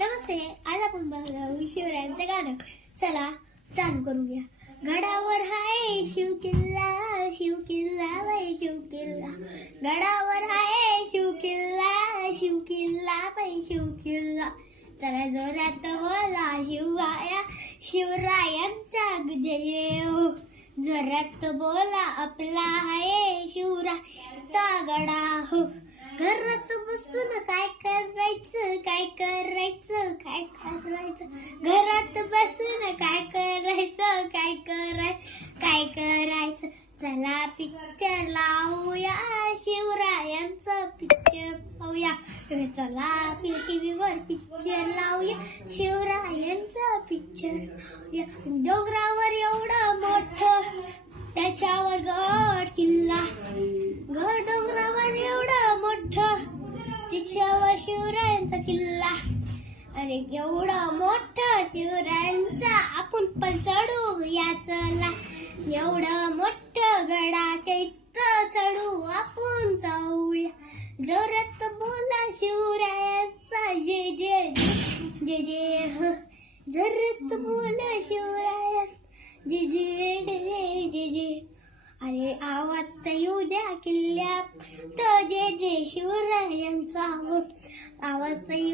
नमस्ते. आज आपण बघू शिवरायांचं गाणं. चला चालू करूया. गडावर हाय शिवकिल्ला, शिवकिल्ला बाई शिवकिल्ला. गडावर हाय शिवकिल्ला, शिवकिल्ला बाई शिवकिल्ला. चला जोरात बोला शिवराया, शिवरायांचा जय हो. जोरात बोला आपला हाय शिवरायांचा गडा हो. घरात बसून काय करायचं, काय करायचं, काय करायचं. घरात बसून काय करायचं, काय करायचं, काय करायचं. चला पिक्चर लावूया, शिवरायांचं पिक्चर पाहूया. चला टीव्हीवर पिक्चर लावूया, शिवरायांचं पिक्चर लावूया. डोंगरावर एवढं मोठं, त्याच्यावर गड किल्ला. डोंगरावर एवढं मोठं, तिच्यावर शिवरायांचा किल्ला. अरे एवढं मोठं शिवरायांचा, आपण पण चढू या चला. एवढं मोठं गडाच्या इथं चढू आपण जाऊया. जोरात बोला शिवरायांचा जय जय जय जय हो. जोरात बोला शिवरायांचा जय जय जय जय जय. अरे आवाज तर येऊ द्या किल्ल्या, तर जय जय शिवरायांचा आवाज तर येऊ.